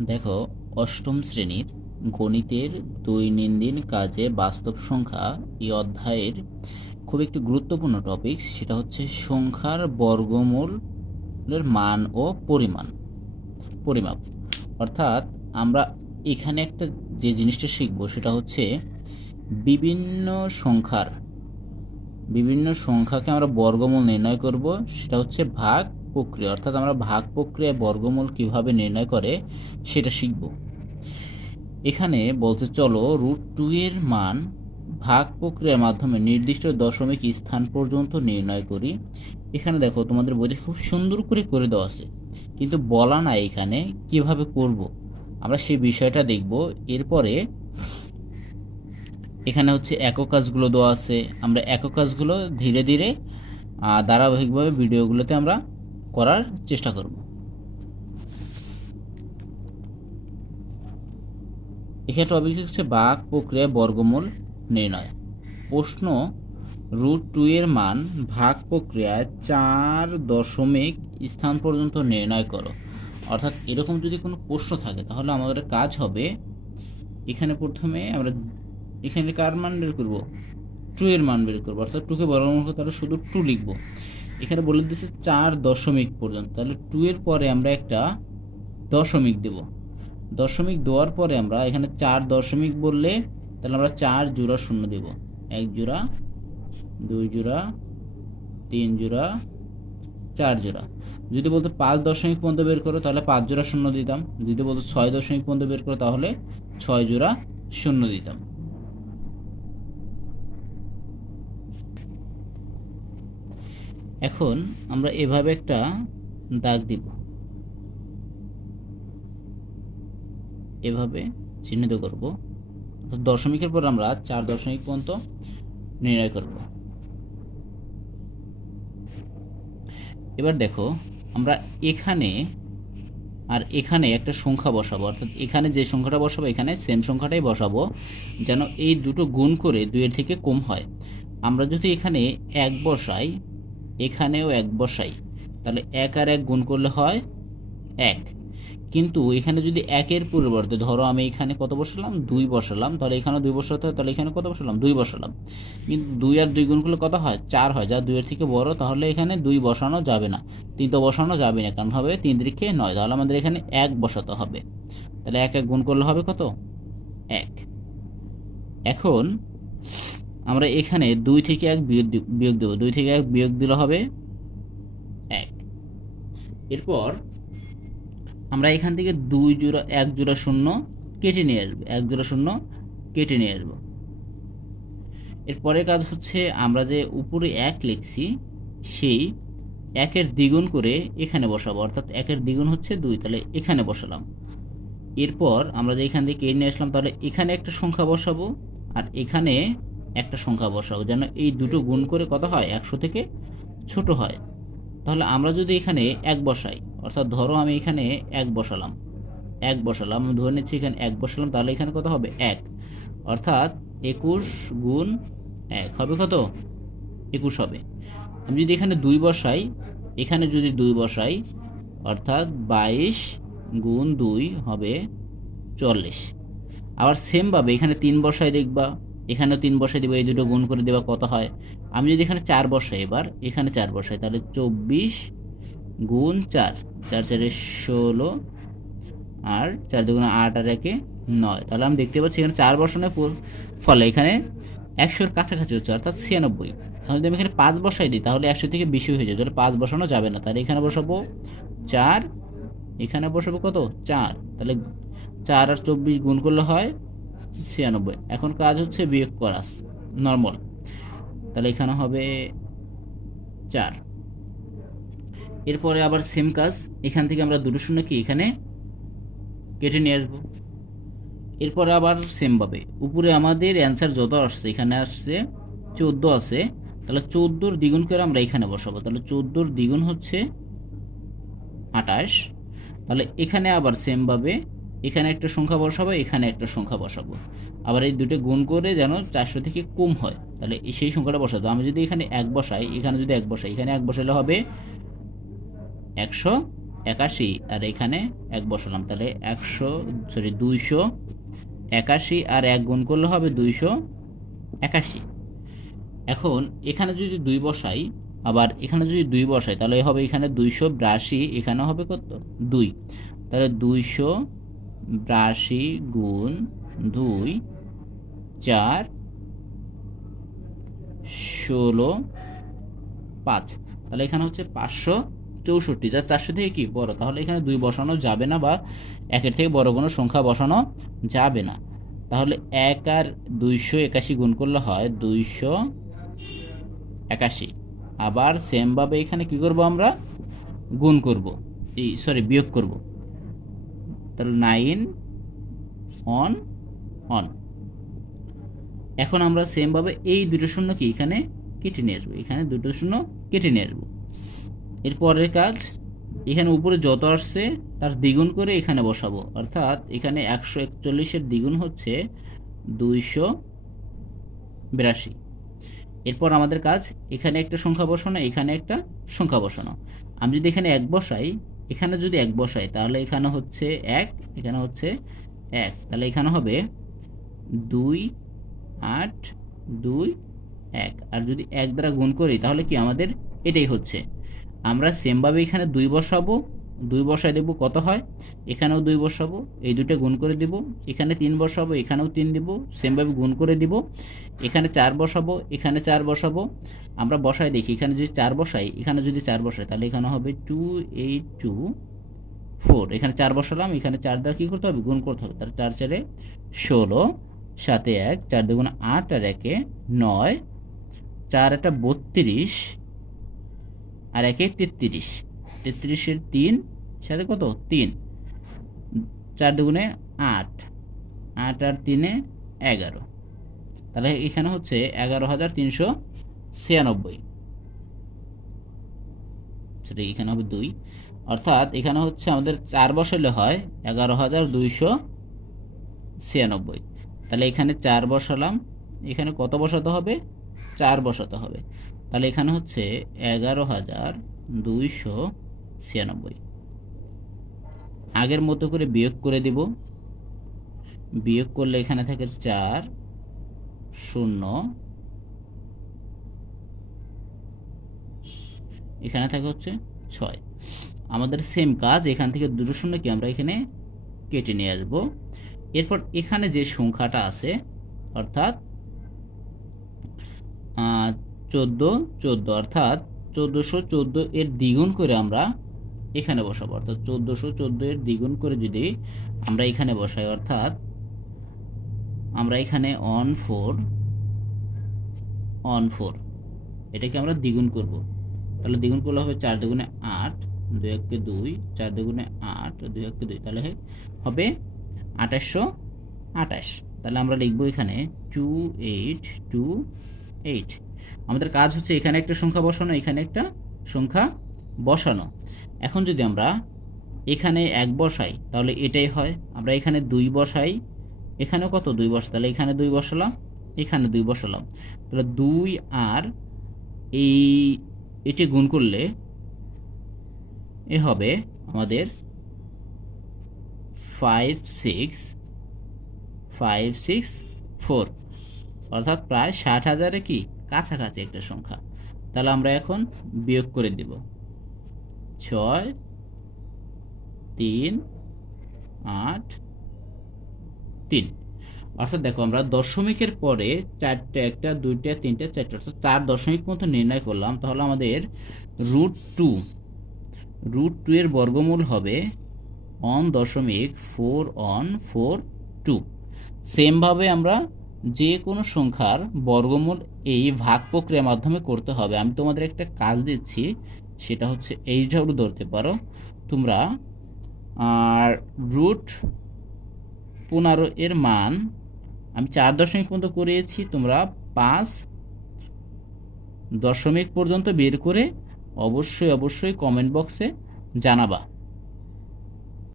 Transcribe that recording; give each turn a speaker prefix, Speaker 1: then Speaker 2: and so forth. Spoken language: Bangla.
Speaker 1: দেখো, অষ্টম শ্রেণির গণিতের দৈনন্দিন কাজে বাস্তব সংখ্যা এই অধ্যায়ের খুব একটি গুরুত্বপূর্ণ টপিক সেটা হচ্ছে সংখ্যার বর্গমূলের মান ও পরিমাণ, পরিমাপ। অর্থাৎ আমরা এখানে একটা যে জিনিসটা শিখব, সেটা হচ্ছে বিভিন্ন সংখ্যার, বিভিন্ন সংখ্যাকে আমরা বর্গমূল নির্ণয় করব, সেটা হচ্ছে ভাগ প্রক্রিয়া, অর্থাৎ আমরা ভাগ প্রক্রিয়ায় বর্গমূল কীভাবে নির্ণয় করে সেটা শিখব। এখানে বলতে চলো রুট টু এর মান ভাগ প্রক্রিয়ার মাধ্যমে নির্দিষ্ট দশমিক স্থান পর্যন্ত নির্ণয় করি। এখানে দেখো, তোমাদের বইতে খুব সুন্দর করে করে দেওয়া আছে, কিন্তু বলা না এখানে কীভাবে করব। আমরা সেই বিষয়টা দেখব। এরপরে এখানে হচ্ছে একক কাজগুলো দেওয়া আছে। আমরা একক কাজগুলো ধীরে ধীরে ধারাবাহিকভাবে ভিডিওগুলোতে আমরা করার চেষ্টা করব। এখানে টপিক হচ্ছে বাক, প্রক্রিয়া, বর্গমূল নির্ণয়। প্রশ্ন রুট টু এর মান ভাগ প্রক্রিয়ায় চার দশমিক স্থান পর্যন্ত নির্ণয় করো। অর্থাৎ এরকম যদি কোনো প্রশ্ন থাকে, তাহলে আমাদের কাজ হবে এখানে প্রথমে আমরা এখানে কার মান বের করব? টু এর মান বের করব। অর্থাৎ টুকে বর্গমূল করতে তাহলে শুধু টু লিখব। এখানে বলে দিচ্ছে চার দশমিক পর্যন্ত। তাহলে টু এর পরে আমরা একটা দশমিক দেব। দশমিক দেওয়ার পরে আমরা এখানে চার দশমিক বললে তাহলে আমরা চার জোড়া শূন্য দেব। এক জোড়া, দুই জোড়া, তিন জোড়া, চার জোড়া। যদি বলতো পাঁচ দশমিক পর্যন্ত বের করো, তাহলে পাঁচ জোড়া শূন্য দিতাম। যদি বলতো ছয় দশমিক পর্যন্ত বের করো, তাহলে ছয় জোড়া শূন্য দিতাম। এখন আমরা এভাবে একটা দাগ দিব। এভাবে চিহ্নিত করব। দশমিকের পর আমরা চার দশমিক পর্যন্ত নির্ণয় করব। এবার দেখো, আমরা এখানে আর এখানে একটা সংখ্যা বসাবো। অর্থাৎ এখানে যে সংখ্যাটা বসাবো, এখানে সেম সংখ্যাটাই বসাবো, যেন এই দুটো গুণ করে দুইয়ের থেকে কম হয়। আমরা যদি এখানে এক বসাই এখানেও এক বসাই। তাহলে এক আর এক গুণ করলে হয় এক। কিন্তু এখানে যদি একের পরিবর্তে ধরো আমি এখানে কত বসালাম? দুই বসালাম। তাহলে এখানে দুই বসাতে হয়, তাহলে এখানে কত বসালাম? দুই বসালাম। কিন্তু দুই আর দুই গুণ করলে কত হয়? চার হয়। যা দুইয়ের থেকে বড়, তাহলে এখানে দুই বসানো যাবে না। তিন তো বসানো যাবে না, কারণ হবে তিন দিকে নয়। তাহলে আমাদের এখানে এক বসাতে হবে। তাহলে এক এক গুণ করলে হবে কত? এক। এখন আমরা এখানে দুই থেকে এক বিয়োগ বিয়োগ দেবো। দুই থেকে এক বিয়োগ দিলে হবে এক। এরপর আমরা এখান থেকে দুই জোড়া, এক জোড়া শূন্য কেটে নিয়ে আসব। এক জোড়া শূন্য কেটে নিয়ে আসব। এরপরের কাজ হচ্ছে আমরা যে উপরে এক লিখছি, সেই একের দ্বিগুণ করে এখানে বসাবো। অর্থাৎ একের দ্বিগুণ হচ্ছে দুই, তাহলে এখানে বসালাম। এরপর আমরা যে এখান থেকে কেটে নিয়ে আসলাম, তাহলে এখানে একটা সংখ্যা বসাবো, আর এখানে একটা সংখ্যা বসাবো যেন এই দুটো গুণ করে কত হয়? একশো থেকে ছোট হয়। তাহলে আমরা যদি এখানে এক বসাই, অর্থাৎ ধরো আমি এখানে এক বসালাম এক বসালাম, আমি ধরে নিচ্ছি এখানে এক বসালাম, তাহলে এখানে কত হবে? এক। অর্থাৎ একুশ গুণ এক হবে কত? একুশ হবে। আমি যদি এখানে দুই বসাই, এখানে যদি দুই বসাই, অর্থাৎ বাইশ গুণ দুই হবে চল্লিশ। আবার সেমভাবে এখানে তিন বসাই দেখবা। এখানেও তিন বসাই দেবো, এই দুটো গুণ করে দেওয়া কত হয়? আমি যদি এখানে চার বসাই এবার, এখানে চার বসাই, তাহলে চব্বিশ গুণ চার চার চারে ষোলো আর চার দুগুণে আট আর একে নয়। তাহলে আমি দেখতে পাচ্ছি এখানে চার বসানোর ফলে এখানে একশোর কাছাকাছি হচ্ছে, অর্থাৎ ছিয়ানব্বই। তাহলে যদি আমি এখানে পাঁচ বসাই দিই, তাহলে একশো থেকে বেশি হয়ে যাবে তাহলে পাঁচ বসানো যাবে না। তাহলে এখানে বসাবো চার, এখানে বসাবো কত? চার। তাহলে চার আর চব্বিশ গুণ করলে হয় ছিয়ানব্বই। এখন কাজ হচ্ছে বিয়োগ করা নর্মাল তাহলে এখানে হবে চার। এরপরে আবার সেম কাজ, এখান থেকে আমরা দুটো শূন্য কি, এখানে কেটে নিয়ে আসব। এরপরে আবার সেমভাবে উপরে আমাদের অ্যান্সার যত আসছে, এখানে আসছে চোদ্দ আছে, তাহলে চোদ্দোর দ্বিগুণ করে আমরা এখানে বসাবো। তাহলে চোদ্দোর দ্বিগুণ হচ্ছে আটাশ তাহলে এখানে আবার সেমভাবে এখানে একটা সংখ্যা বসাবো, এখানে একটা সংখ্যা বসাবো। আবার এই দুটো গুণ করে যেন চারশো থেকে কম হয়, তাহলে সেই সংখ্যাটা বসাবো আমি যদি এখানে এক বসাই, এখানে যদি এক বসাই, এখানে এক বসালে হবে একশো একাশি, আর এখানে এক বসালাম, তাহলে একশো সরি দুইশো একাশি, আর এক গুণ করলে হবে দুইশো একাশি। এখন এখানে যদি দুই বসাই, আবার এখানে যদি দুই বসাই, তাহলে হবে এখানে দুইশো বিরাশি, এখানে হবে কত? দুই। তাহলে দুইশো বিরাশি গুণ দুই, চার, ষোলো, পাঁচ। তাহলে এখানে হচ্ছে পাঁচশো চৌষট্টি, যা চারশো থেকে কি বড়? তাহলে এখানে দুই বসানো যাবে না বা একের থেকে বড় কোনো সংখ্যা বসানো যাবে না। তাহলে এক আর দুইশো একাশি গুণ করলে হয় দুইশো একাশি। আবার সেমভাবে এখানে কি করব আমরা? গুণ করব। এই সরি বিয়োগ করব। তাহলে নাইন অন অন। এখন আমরা সেমভাবে এই দুটো শূন্য কি এখানে কেটে নিয়ে আসব। এখানে দুটো শূন্য কেটে নিয়ে আসব। এরপরের কাজ, এখানে উপরে যত আসছে তার দ্বিগুণ করে এখানে বসাবো। অর্থাৎ এখানে একশো একচল্লিশের দ্বিগুণ হচ্ছে দুইশো বিরাশি। এরপর আমাদের কাজ, এখানে একটা সংখ্যা বসানো, এখানে একটা সংখ্যা বসানো। আমি যদি এখানে এক বসাই এখানে যদি এক বসাই, তাহলে এখানে হচ্ছে এক, এখানে হচ্ছে এক। তাহলে এখানে হবে দুই আট দুই এক। আর যদি এক দ্বারা গুণ করি, তাহলে কি আমাদের এটাই হচ্ছে। আমরা সেমভাবে এখানে দুই বসাবো দুই বসায় দেবো কত হয়? এখানেও দুই বসাবো, এই দুটো গুণ করে দিব। এখানে তিন বসাবো, এখানেও তিন দিব, সেমভাবে গুণ করে দিব। এখানে চার বসাবো, এখানে চার বসাবো। আমরা বসাই দেখি, এখানে যদি চার বসাই, এখানে যদি চার বসাই, তাহলে এখানে হবে টু এইট টু ফোর এখানে চার বসালাম, এখানে চার দ্বারা কী করতে হবে? গুণ করতে হবে। তার চার চারে ষোলো সাথে এক, চার দুগুণ আট আর একে নয়, চার একটা বত্রিশ, আর একে তেত্রিশ। তেত্রিশের তিন, সাথে কত? তিন। চার দুগুণে আট। আট আর তিনে এগারো। তাহলে এখানে হচ্ছে এগারো হাজার তিনশো ছিয়ানব্বই। সেটা এখানে হবে দুই। অর্থাৎ এখানে হচ্ছে আমাদের চার বসালে হয় এগারো হাজার দুইশো ছিয়ানব্বই। তাহলে এখানে চার বসালাম। এখানে কত বসাতে হবে? চার বসাতে হবে। তাহলে এখানে হচ্ছে এগারো হাজার দুইশো ছিয়ানব্বই। আগের মতো করে বিয়োগ করে দিব। বিয়োগ করলে এখানে থাকে চার, শূন্য। এখানে থাকে হচ্ছে ছয়। আমাদের সেম কাজ, এখান থেকে দুটো শূন্য কি আমরা এখানে কেটে নিয়ে আসব। এরপর এখানে যে সংখ্যাটা আছে, অর্থাৎ চোদ্দ চোদ্দ, অর্থাৎ চোদ্দোশো চোদ্দ এর দ্বিগুণ করে আমরা এখানে বসাবো। অর্থাৎ চোদ্দোশো চোদ্দ এর দ্বিগুণ করে যদি আমরা এখানে বসাই, অর্থাৎ আমরা এখানে অন ফোর অন ফোর এটাকে আমরা দ্বিগুণ করব। তাহলে দ্বিগুণ করলে হবে চার দুগুণে আট, দুই এককে দুই, চার দুগুণে আট, দুই এককে দুই, তাহলে হবে আঠাশশো আঠাশ। তাহলে আমরা লিখব এখানে টু এইট টু এইট আমাদের কাজ হচ্ছে এখানে একটা সংখ্যা বসানো, এখানে একটা সংখ্যা বসানো। এখন যদি আমরা এখানে এক বসাই, তাহলে এটাই হয়। আমরা এখানে দুই বসাই, এখানেও কত? দুই বসা তাহলে এখানে দুই বসালাম, এখানে দুই বসালাম। তাহলে দুই আর এই, এটি গুণ করলে এ হবে আমাদের five six five six four অর্থাৎ প্রায় ষাট হাজারে কি? কাছাকাছি একটা সংখ্যা। তাহলে আমরা এখন বিয়োগ করে দিব। ছয়, তিন, আট, তিন। অর্থাৎ দেখো, আমরা দশমিকের পরে চারটে একটা, দুইটা, তিনটা, চারটে, অর্থাৎ চার দশমিক মতো নির্ণয় করলাম, তাহলে আমাদের রুট টু রুট টু এর বর্গমূল হবে অন দশমিক ফোর অন ফোর টু। সেমভাবে আমরা যে কোনো সংখ্যার বর্গমূল এই ভাগ প্রক্রিয়ার মাধ্যমে করতে হবে। আমি তোমাদের একটা কাজ দিচ্ছি সেটা হচ্ছে এইটাও ধরতে পারো। তোমরা, আর রুট পনেরো এর মান, আমি চার দশমিক পর্যন্ত করিয়েছি তোমরা পাঁচ দশমিক পর্যন্ত বের করে অবশ্যই অবশ্যই কমেন্ট বক্সে জানাবা।